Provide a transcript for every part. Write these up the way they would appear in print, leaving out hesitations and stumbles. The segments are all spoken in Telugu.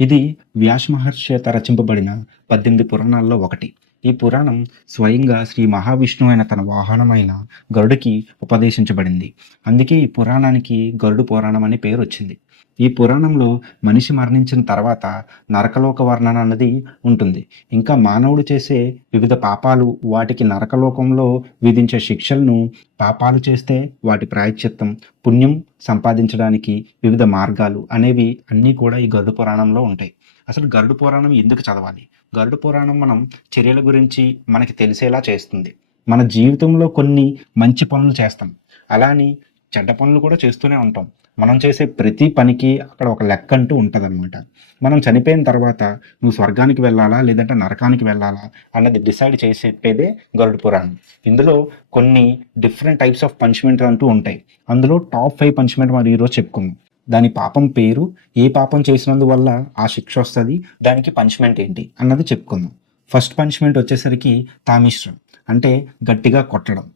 ఇది వ్యాస మహర్షి చేత రచింపబడిన 18 పురాణాల్లో ఒకటి. ఈ పురాణం స్వయంగా శ్రీ మహావిష్ణువు అయిన తన వాహనమైన గరుడుకి ఉపదేశించబడింది. అందుకే ఈ పురాణానికి గరుడు పురాణం అనే పేరొచ్చింది. ఈ పురాణంలో మనిషి మరణించిన తర్వాత నరకలోక వర్ణన అన్నది ఉంటుంది. ఇంకా మానవుడు చేసే వివిధ పాపాలు, వాటికి నరకలోకంలో విధించే శిక్షలను, పాపాలు చేస్తే వాటి ప్రాయశ్చిత్తం, పుణ్యం సంపాదించడానికి వివిధ మార్గాలు అనేవి అన్నీ కూడా ఈ గరుడ పురాణంలో ఉంటాయి. అసలు గరుడ పురాణం ఎందుకు చదవాలి? గరుడ పురాణం మనం చర్యల గురించి మనకి తెలిసేలా చేస్తుంది. మన జీవితంలో కొన్ని మంచి పనులు చేస్తాం. అలా అని చెడ్డ పనులు కూడా చేస్తూనే ఉంటాం. మనం చేసే ప్రతి పనికి అక్కడ ఒక లెక్క అంటూ ఉంటదనమాట. మనం చనిపోయిన తర్వాత నువ్వు స్వర్గానికి వెళ్ళాలా? లేదంటే నరకానికి వెళ్ళాలా? అన్నది డిసైడ్ చేసి చెప్పేదే గరుడ పురాణం. ఇందులో కొన్ని డిఫరెంట్ టైప్స్ ఆఫ్ పనిష్మెంట్ అంటూ ఉంటాయి. అందులో టాప్ 5 పనిష్మెంట్ మనం ఈరోజు చెప్పుకుందాం. దాని పాపం పేరు, ఏ పాపం చేసినందువల్ల ఆ శిక్ష వస్తది, దానికి పనిష్మెంట్ ఏంటి అన్నది చెప్పుకుందాం. ఫస్ట్ పనిష్మెంట్ వచ్చేసరికి తామిశ్రం, అంటే గట్టిగా కొట్టడం.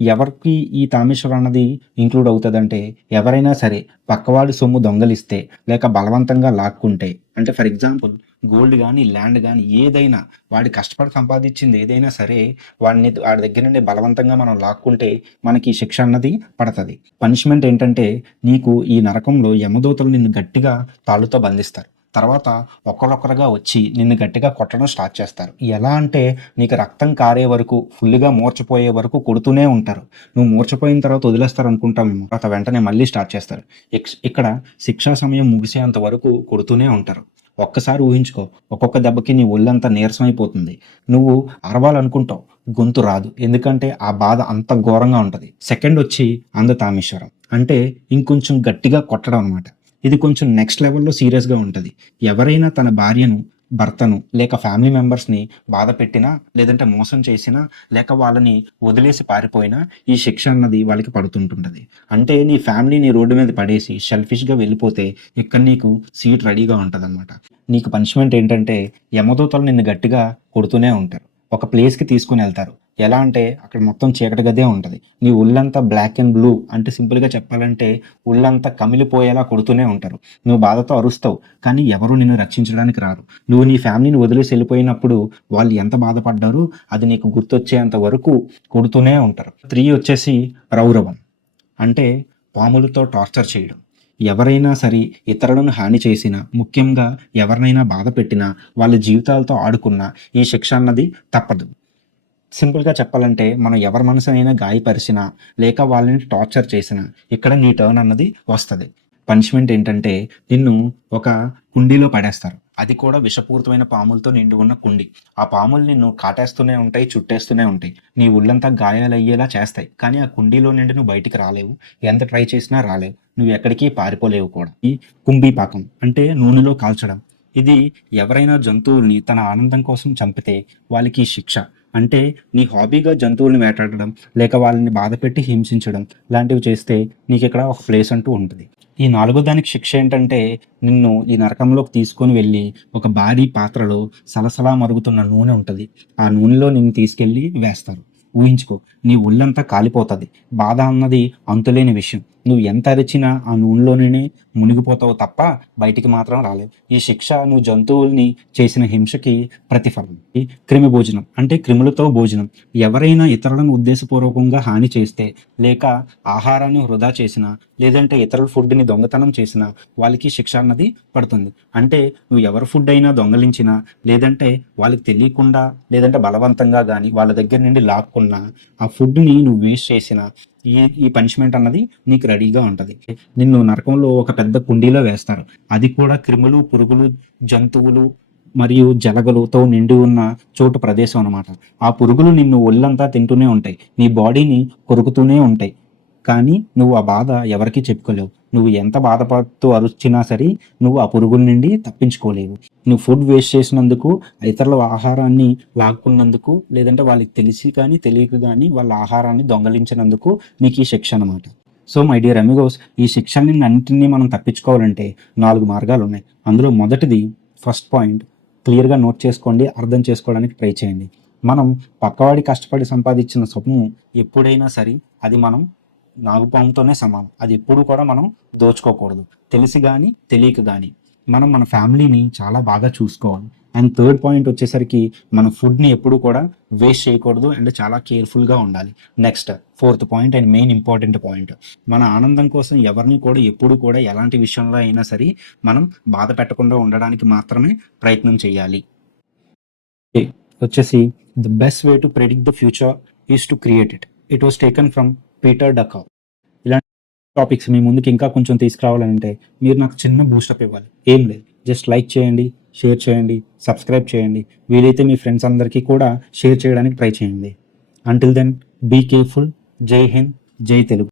ఎవరికి ఈ తామేశ్వరం అన్నది ఇంక్లూడ్ అవుతదంటే, ఎవరైనా సరే పక్కవాడి సొమ్ము దొంగలిస్తే, లేక బలవంతంగా లాక్కుంటే, అంటే ఫర్ ఎగ్జాంపుల్ గోల్డ్ గానీ, ల్యాండ్ గానీ ఏదైనా వాడు కష్టపడి సంపాదించింది ఏదైనా సరే, వాడి దగ్గర నుండి బలవంతంగా మనం లాక్కుంటే మనకి ఈ శిక్ష అన్నది పడతది. పనిష్మెంట్ ఏంటంటే, నీకు ఈ నరకంలో యమదూతలు నిన్ను గట్టిగా తాళ్ళుతో బంధిస్తారు. తర్వాత ఒక్కరొక్కరుగా వచ్చి నిన్ను గట్టిగా కొట్టడం స్టార్ట్ చేస్తారు. ఎలా అంటే నీకు రక్తం కారే వరకు, ఫుల్‌గా మూర్ఛపోయే వరకు కొడుతూనే ఉంటారు. నువ్వు మూర్ఛపోయిన తర్వాత వదిలేస్తారు అనుకుంటావేమో. తర్వాత వెంటనే మళ్ళీ స్టార్ట్ చేస్తారు. ఇక్కడ శిక్షా సమయం ముగిసేంత వరకు కొడుతూనే ఉంటారు. ఒక్కసారి ఊహించుకో, ఒక్కొక్క దెబ్బకి నీ ఒళ్ళంతా నీరసమైపోతుంది. నువ్వు అరవాలనుకుంటావు, గొంతు రాదు. ఎందుకంటే ఆ బాధ అంత ఘోరంగా ఉంటది. సెకండ్ వచ్చి అంధతామేశ్వరం, అంటే ఇంకొంచెం గట్టిగా కొట్టడం అనమాట. ఇది కొంచెం నెక్స్ట్ లెవెల్‌లో సీరియస్‌గా ఉంటది. ఎవరైనా తన భార్యను, భర్తను లేక ఫ్యామిలీ మెంబర్స్‌ని బాధ పెట్టినా, లేదంటే మోసం చేసినా, లేక వాళ్ళని వదిలేసి పారిపోయినా ఈ శిక్ష అన్నది వాళ్ళకి పడుతుంటుంటది. అంటే నీ ఫ్యామిలీని రోడ్డు మీద పడేసి సెల్ఫిష్‌గా వెళ్ళిపోతే ఇక్కడ నీకు సీట్ రెడీగా ఉంటదనమాట. నీకు పనిష్మెంట్ ఏంటంటే యమదూతలు నిన్ను గట్టిగా కొడుతూనే ఉంటారు. ఒక ప్లేస్‌కి తీసుకొనెళ్తారు. ఎలా అంటే అక్కడ మొత్తం చీకటి గదే ఉంటది. నీ ఒళ్ళంతా బ్లాక్ అండ్ బ్లూ, అంటే సింపుల్‌గా చెప్పాలంటే ఒళ్ళంతా కమిలిపోయేలా కొడుతూనే ఉంటారు. నువ్వు బాధతో అరుస్తావు. కానీ ఎవరు నిన్ను రక్షించడానికి రారు. నువ్వు నీ ఫ్యామిలీని వదిలేసి వెళ్ళిపోయినప్పుడు వాళ్ళు ఎంత బాధపడ్డారో అది నీకు గుర్తొచ్చేంత వరకు కొడుతూనే ఉంటారు. 3 వచ్చేసి రౌరవం, అంటే పాములతో టార్చర్ చేయడం. ఎవరైనా సరే ఇతరులను హాని చేసినా, ముఖ్యంగా ఎవరినైనా బాధ పెట్టినా, వాళ్ళ జీవితాలతో ఆడుకున్నా ఈ శిక్ష అన్నది తప్పదు. సింపుల్‌గా చెప్పాలంటే మనం ఎవరి మనసునైనా గాయపరిచినా, లేక వాళ్ళని టార్చర్ చేసినా ఇక్కడ నీ టర్న్ అన్నది వస్తది. పనిష్మెంట్ ఏంటంటే నిన్ను ఒక కుండీలో పడేస్తారు. అది కూడా విషపూరితమైన పాములతో నిండి ఉన్న కుండీ. ఆ పాములు నిన్ను కాటేస్తూనే ఉంటాయి, చుట్టేస్తూనే ఉంటాయి. నీ ఒళ్ళంతా గాయాలయ్యేలా చేస్తాయి. కానీ ఆ కుండీలో నుండి నువ్వు బయటికి రాలేవు. ఎంత ట్రై చేసినా రాలేవు. నువ్వు ఎక్కడికి పారిపోలేవు కూడా. ఈ కుంభీపాకం, అంటే నూనెలో కాల్చడం. ఇది ఎవరైనా జంతువుల్ని తన ఆనందం కోసం చంపితే వాళ్ళకి శిక్ష. అంటే నీ హాబీగా జంతువుల్ని వేటాడడం, లేక వాళ్ళని బాధపెట్టి హింసించడం లాంటివి చేస్తే నీకిక్కడ ఒక ప్లేస్ అంటూ ఉంటది. ఈ నాలుగో దానికి శిక్ష ఏంటంటే, నిన్ను ఈ నరకంలోకి తీసుకొని వెళ్ళి ఒక భారీ పాత్రలో సలసలా మరుగుతున్న నూనె ఉంటది. ఆ నూనెలో నిన్ను తీసుకెళ్ళి వేస్తారు. ఊహించుకో, నీ ఒళ్ళంతా కాలిపోతది. బాధ అన్నది అంతులేని విషయం. నువ్వు ఎంత అరిచినా ఆ నూనెలోనే మునిగిపోతావు తప్ప బయటికి మాత్రం రాలేవు. ఈ శిక్ష నువ్వు జంతువుల్ని చేసిన హింసకి ప్రతిఫలం. ఈ క్రిమి భోజనం, అంటే క్రిములతో భోజనం. ఎవరైనా ఇతరులను ఉద్దేశపూర్వకంగా హాని చేస్తే, లేక ఆహారాన్ని వృధా చేసినా, లేదంటే ఇతరుల ఫుడ్‌ని దొంగతనం చేసినా వాళ్ళకి శిక్ష అన్నది పడుతుంది. అంటే నువ్వు ఎవరి ఫుడ్ అయినా దొంగలించినా, లేదంటే వాళ్ళకి తెలియకుండా, లేదంటే బలవంతంగా గానీ వాళ్ళ దగ్గర నుండి లాక్కున్నా, ఆ ఫుడ్‌ని నువ్వు వేస్ట్ చేసినా ఈ ఈ పనిష్మెంట్ అన్నది నీకు రెడీగా ఉంటది. నిన్ను నరకంలో ఒక పెద్ద కుండీలో వేస్తారు. అది కూడా క్రిములు, పురుగులు, జంతువులు మరియు జలగలుతో నిండి ఉన్న చోటు ప్రదేశం అనమాట. ఆ పురుగులు నిన్ను ఒళ్ళంతా తింటూనే ఉంటాయి. నీ బాడీని కొరుకుతూనే ఉంటాయి. కానీ నువ్వు ఆ బాధ ఎవరికీ చెప్పుకోలేవు. నువ్వు ఎంత బాధపడుతూ అరిచినా సరే నువ్వు ఆ పురుగుల నుండి తప్పించుకోలేవు. నువ్వు ఫుడ్ వేస్ట్ చేసినందుకు, ఇతరుల ఆహారాన్ని లాక్కున్నందుకు, లేదంటే వాళ్ళకి తెలిసి కానీ, తెలియక గానీ వాళ్ళ ఆహారాన్ని దొంగలించినందుకు నీకు ఈ శిక్ష అనమాట. సో మై డియర్ అమిగోస్, ఈ శిక్షలన్నిటిని మనం తప్పించుకోవాలంటే 4 మార్గాలున్నాయి. అందులో మొదటిది, ఫస్ట్ పాయింట్ క్లియర్‌గా నోట్ చేసుకోండి. అర్థం చేసుకోవడానికి ట్రై చేయండి. మనం పక్కవాడి కష్టపడి సంపాదించిన సొమ్ము ఎప్పుడైనా సరే అది మనం నాగుపాముతోనే సమానం. అది ఎప్పుడు కూడా మనం దోచుకోకూడదు. తెలిసి గాని, తెలియక గాని. మనం మన ఫ్యామిలీని చాలా బాగా చూసుకోవాలి. అండ్ థర్డ్ పాయింట్ వచ్చేసరికి మన ఫుడ్‌ని ఎప్పుడూ కూడా వేస్ట్ చేయకూడదు. అండ్ చాలా కేర్‌ఫుల్‌గా ఉండాలి. Next fourth point and main important point. మన ఆనందం కోసం ఎవరిని కూడా ఎప్పుడు కూడా ఎలాంటి విషయంలో అయినా సరే మనం బాధ పెట్టకుండా ఉండడానికి మాత్రమే ప్రయత్నం చేయాలి. ఓకే. వచ్చేసి the best way to predict the future is to create it. It was taken from Peter Drucker. ఇలాంటి టాపిక్స్ మీ ముందుకు ఇంకా కొంచెం తీసుకురావాలంటే మీరు నాకు చిన్న బూస్టప్ ఇవ్వాలి. ఏం లేదు. జస్ట్ లైక్ చేయండి, షేర్ చేయండి, సబ్స్క్రైబ్ చేయండి. వీలైతే మీ ఫ్రెండ్స్ అందరికీ కూడా షేర్ చేయడానికి ట్రై చేయండి. Until then be careful. Jai Hind. జై తెలుగు.